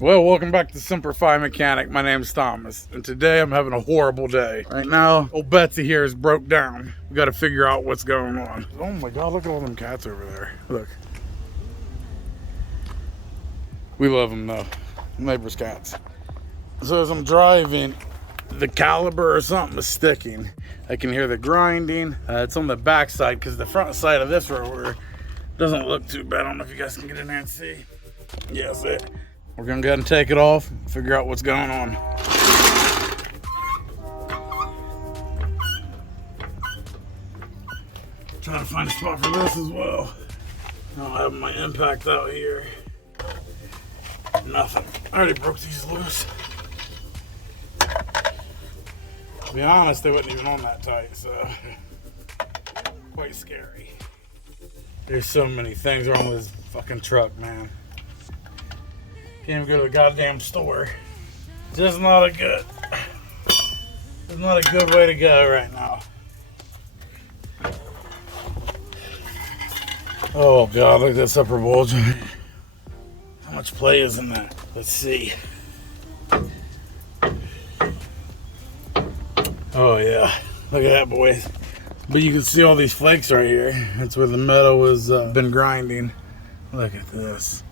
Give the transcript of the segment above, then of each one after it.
Well, welcome back to SemperFi Mechanic. My name's Thomas, and today I'm having a horrible day. Right now, old Betsy here is broke down. We got to figure out what's going on. Oh my God, look at all them cats over there. Look. We love them though, neighbor's cats. So as I'm driving, the caliper or something is sticking. I can hear the grinding. It's on the back side because the front side of this rotor doesn't look too bad. I don't know if you guys can get in there and see. Yeah, that's it. We're gonna go ahead and take it off, figure out what's going on. Try to find a spot for this as well. I don't have my impact out here. Nothing. I already broke these loose. To be honest, they wasn't even on that tight, so quite scary. There's so many things wrong with this fucking truck, man. Can't even go to the goddamn store. Just not a good way to go right now. Oh God, look at this upper bulge. How much play is in that? Let's see. Oh yeah, look at that, boys. But you can see all these flakes right here. That's where the metal has been grinding. Look at this.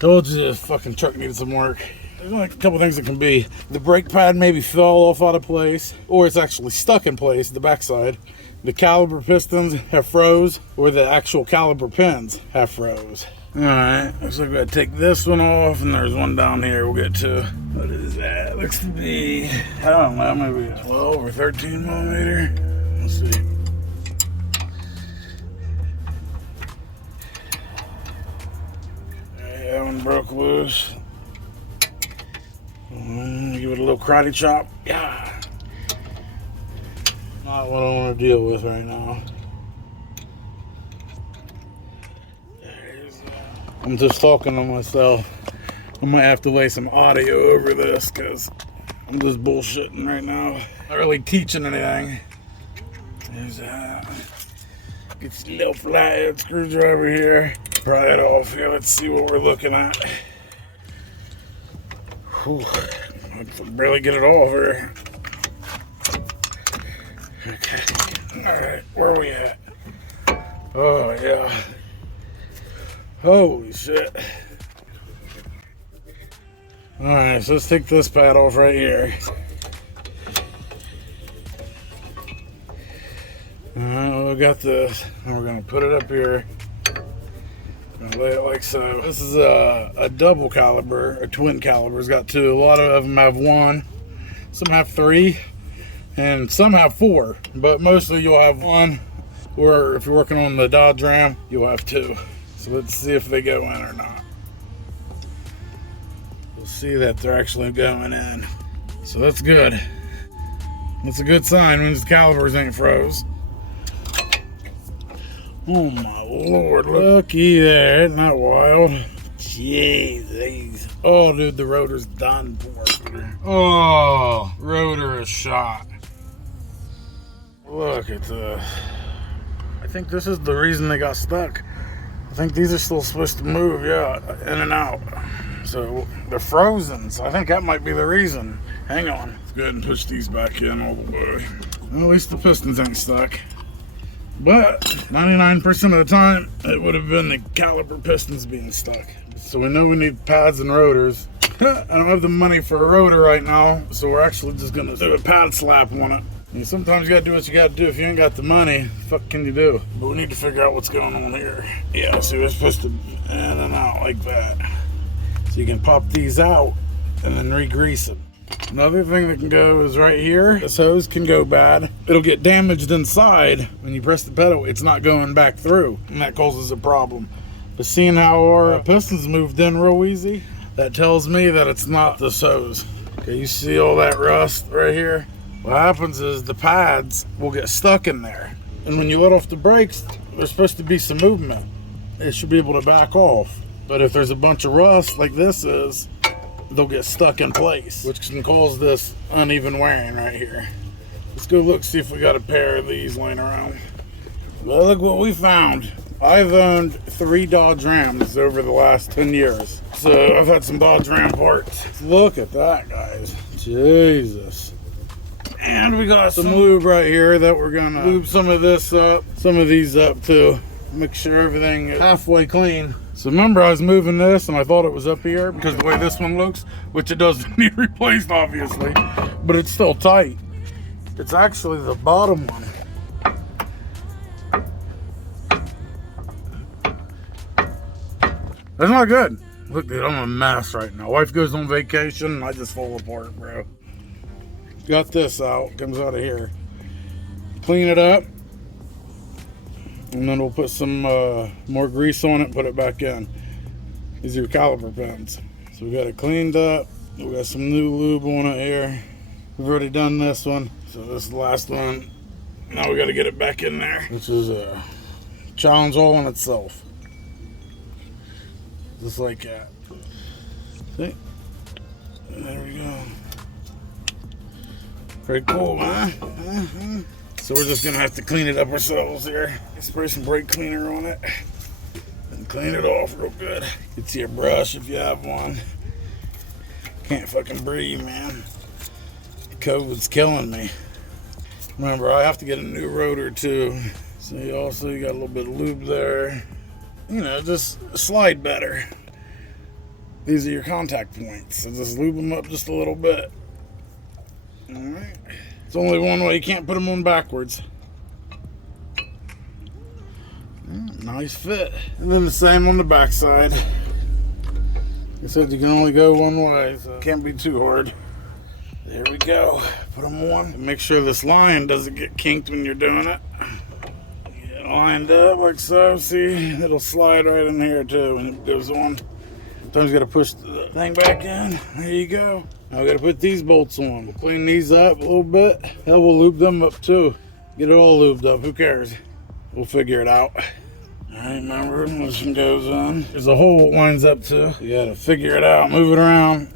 Told you this fucking truck needed some work. There's only a couple things it can be. The brake pad maybe fell off out of place, or it's actually stuck in place, the backside. The caliper pistons have froze, or the actual caliper pins have froze. Alright, looks like we gotta take this one off, and there's one down here we'll get to. What is that? Looks to be, I don't know, maybe a 12 or 13 millimeter. Let's see. That one broke loose. Give it a little karate chop. Yeah. Not what I want to deal with right now. I'm just talking to myself. I might have to lay some audio over this because I'm just bullshitting right now. Not really teaching anything. There's get this little flathead screwdriver here. Pry it off here. Let's see what we're looking at. Whew. I can barely get it off here. Okay. Alright, where are we at? Oh, yeah. Holy shit. Alright, so let's take this pad off right here. Alright, we got this. And we're going to put it up here. Lay it like so. This is a double caliber, a twin caliber. It's got two. A lot of them have one, some have three, and some have four. But mostly you'll have one, or if you're working on the Dodge Ram, you'll have two. So let's see if they go in or not. We'll see that they're actually going in. So that's good. That's a good sign when the calipers ain't froze. Oh my Lord, looky there, isn't that wild? Jeez. Oh dude, the rotor's done for. Oh, rotor is shot. Look at this. I think this is the reason they got stuck. I think these are still supposed to move, yeah, in and out. So they're frozen, so I think that might be the reason. Hang on. Let's go ahead and push these back in all the way. Well, at least the pistons ain't stuck. But 99% of the time, it would have been the caliper pistons being stuck. So we know we need pads and rotors. I don't have the money for a rotor right now, so we're actually just gonna do a pad slap on it. And sometimes you gotta do what you gotta do. If you ain't got the money, the fuck can you do? But we need to figure out what's going on here. Yeah, see, we're supposed to in and out like that. So you can pop these out and then re-grease them. Another thing that can go is right here. This hose can go bad. It'll get damaged inside. When you press the pedal, it's not going back through, and that causes a problem. But seeing how our pistons moved in real easy, that tells me that it's not this hose. Okay, you see all that rust right here? What happens is the pads will get stuck in there. And when you let off the brakes, there's supposed to be some movement. It should be able to back off. But if there's a bunch of rust like this is, they'll get stuck in place, which can cause this uneven wearing right here. Let's go look, see if we got a pair of these laying around. Well, look what we found. I've owned 3 Dodge Rams over the last 10 years. So I've had some Dodge Ram parts. Look at that, guys. Jesus. And we got some lube right here that we're gonna lube some of this up, some of these up too. Make sure everything is halfway clean. So remember, I was moving this and I thought it was up here because the way this one looks, which it doesn't need replaced obviously, but it's still tight. It's actually the bottom one. That's not good. Look, dude, I'm a mess right now. Wife goes on vacation and I just fall apart, bro. Got this out, comes out of here. Clean it up. And then we'll put some more grease on it and put it back in. These are caliper pins. So we got it cleaned up. We got some new lube on it here. We've already done this one. So this is the last one. Now we got to get it back in there, which is a challenge all in itself. Just like that. See? And there we go. Pretty cool, man. So we're just gonna have to clean it up ourselves here. Spray some brake cleaner on it and clean it off real good. Get your brush if you have one. Can't fucking breathe, man. COVID's killing me. Remember, I have to get a new rotor too. See, also you got a little bit of lube there. You know, just slide better. These are your contact points. So just lube them up just a little bit. All right. It's only one way. You can't put them on backwards. Nice fit. And then the same on the back side. Like I said, you can only go one way, so it can't be too hard. There we go. Put them on. And make sure this line doesn't get kinked when you're doing it. Get it lined up like so. See, it'll slide right in here too when it goes on. Sometimes you gotta push the thing back in. There you go. Now we gotta put these bolts on. We'll clean these up a little bit. Hell, we'll lube them up too. Get it all lubed up, who cares? We'll figure it out. All right, remember, this one goes in. There's a hole that lines up too. You gotta figure it out, move it around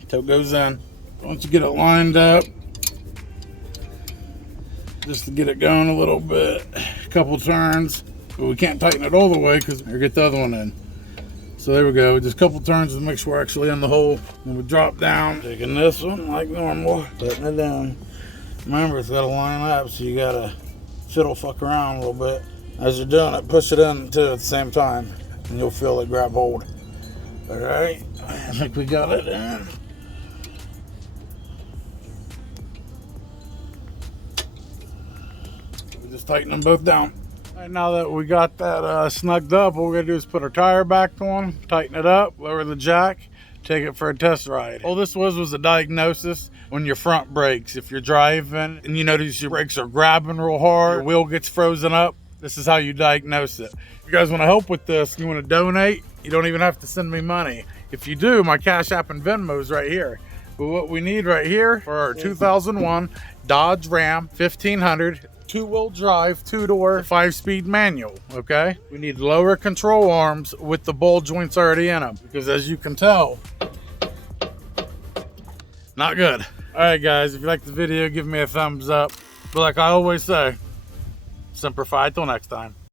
until it goes in. Once you get it lined up, just to get it going a little bit, a couple turns, but we can't tighten it all the way because we'll get the other one in. So there we go, just a couple turns to make sure we're actually in the hole. Then we drop down, taking this one like normal, putting it down. Remember, it's gotta line up, so you gotta fiddle fuck around a little bit. As you're doing it, push it in too at the same time, and you'll feel it grab hold. All right, I think we got it in. We just tighten them both down. All right, now that we got that snugged up, what we're gonna do is put our tire back on, tighten it up, lower the jack, take it for a test ride. All this was a diagnosis on your front brakes. If you're driving and you notice your brakes are grabbing real hard, your wheel gets frozen up, this is how you diagnose it. If you guys want to help with this, you want to donate, you don't even have to send me money. If you do, my Cash App and Venmo is right here. But what we need right here for our 2001 Dodge Ram 1500 two-wheel drive, 2-door, 5-speed manual, okay? We need lower control arms with the ball joints already in them, because as you can tell, not good. All right, guys, if you like the video, give me a thumbs up. But like I always say, Semper Fi, till next time.